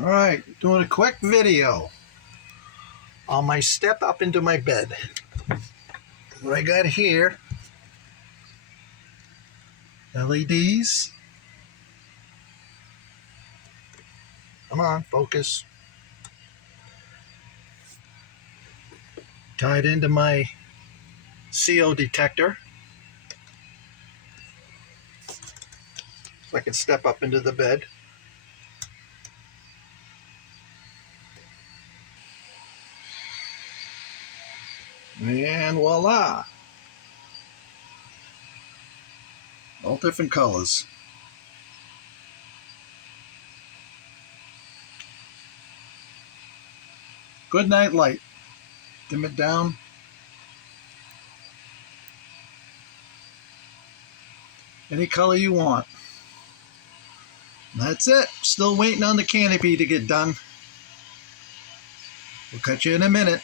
Alright, doing a quick video on my step up into my bed. What I got here, LEDs. Come on, focus. Tied into my CO detector. So I can step up into the bed. And voila! All different colors. Good night light. Dim it down. Any color you want. That's it. Still waiting on the canopy to get done. We'll catch you in a minute.